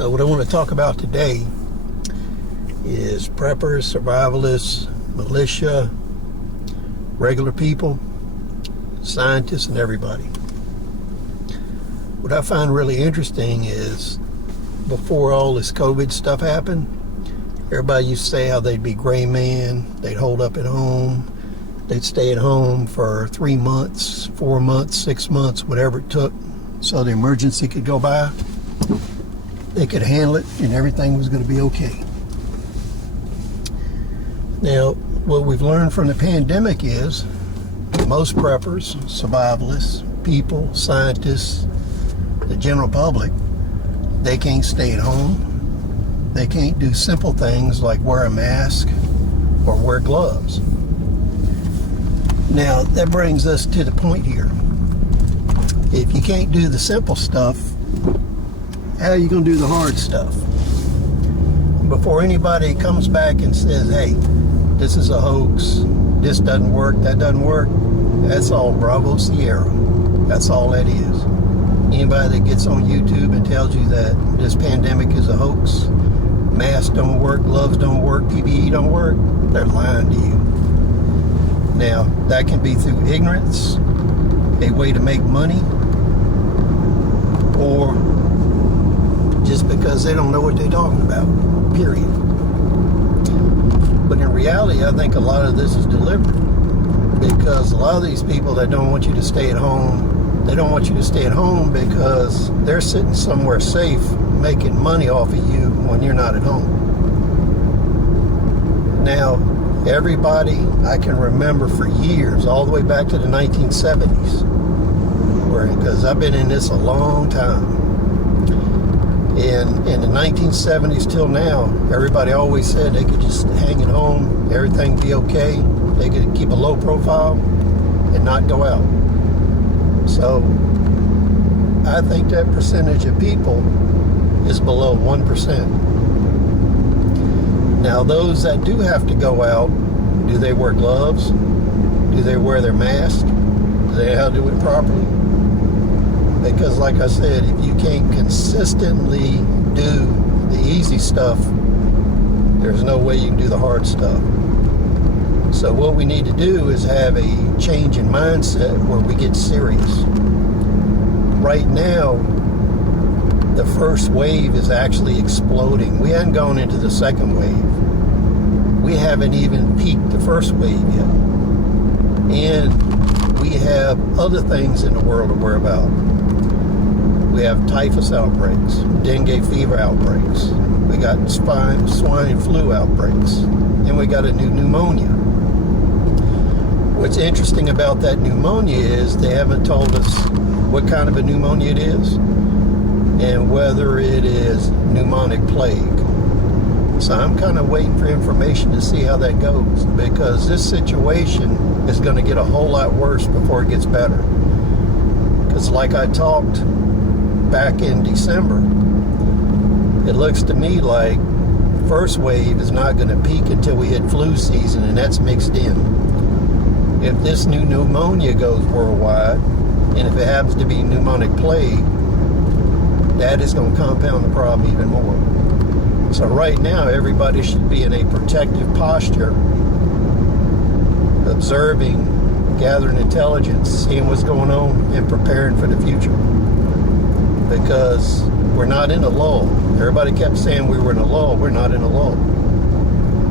So what I want to talk about today is preppers, survivalists, militia, regular people, scientists, and everybody. What I find really interesting is before all this COVID stuff happened, everybody used to say how they'd be gray man, they'd hold up at home, they'd stay at home for 3 months, 4 months, 6 months, whatever it took, so the emergency could go by. They could handle it and everything was going to be okay. Now, what we've learned from the pandemic is most preppers, survivalists, people, scientists, the general public, they can't stay at home. They can't do simple things like wear a mask or wear gloves. Now, that brings us to the point here. If you can't do the simple stuff, how are you going to do the hard stuff? Before anybody comes back and says, hey, this is a hoax, this doesn't work, that doesn't work, that's all Bravo Sierra. That's all that is. Anybody that gets on YouTube and tells you that this pandemic is a hoax, masks don't work, gloves don't work, PPE don't work, they're lying to you. Now, that can be through ignorance, a way to make money, or just because they don't know what they're talking about, period. But in reality, I think a lot of this is deliberate, because a lot of these people that don't want you to stay at home, they don't want you to stay at home because they're sitting somewhere safe making money off of you when you're not at home. Now, everybody I can remember for years, all the way back to the 1970s, because I've been in this a long time. In the 1970s till now, everybody always said they could just hang at home, everything be okay, they could keep a low profile and not go out. So I think that percentage of people is below 1%. Now those that do have to go out, do they wear gloves? Do they wear their mask? Do they know how to do it properly? Because like I said, if you can't consistently do the easy stuff, there's no way you can do the hard stuff. So what we need to do is have a change in mindset where we get serious. Right now, the first wave is actually exploding. We haven't gone into the second wave. We haven't even peaked the first wave yet. And we have other things in the world to worry about. We have typhus outbreaks, dengue fever outbreaks. We got swine flu outbreaks. And we got a new pneumonia. What's interesting about that pneumonia is they haven't told us what kind of a pneumonia it is and whether it is pneumonic plague. So I'm kind of waiting for information to see how that goes, because this situation is going to get a whole lot worse before it gets better. Because like I talked back in December, it looks to me like first wave is not going to peak until we hit flu season, and that's mixed in. If this new pneumonia goes worldwide, and if it happens to be pneumonic plague, that is going to compound the problem even more. So right now, everybody should be in a protective posture, observing, gathering intelligence, seeing what's going on, and preparing for the future. Because we're not in a lull. Everybody kept saying we were in a lull. We're not in a lull.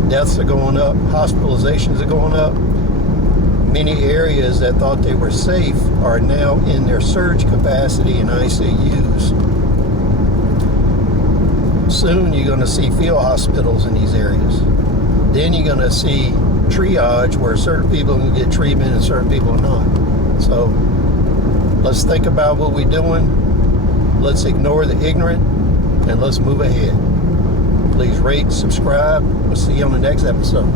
Deaths are going up. Hospitalizations are going up. Many areas that thought they were safe are now in their surge capacity in ICUs. Soon you're going to see field hospitals in these areas. Then you're going to see triage where certain people will get treatment and certain people are not. So let's think about what we're doing. Let's ignore the ignorant and let's move ahead. Please rate, subscribe. We'll see you on the next episode.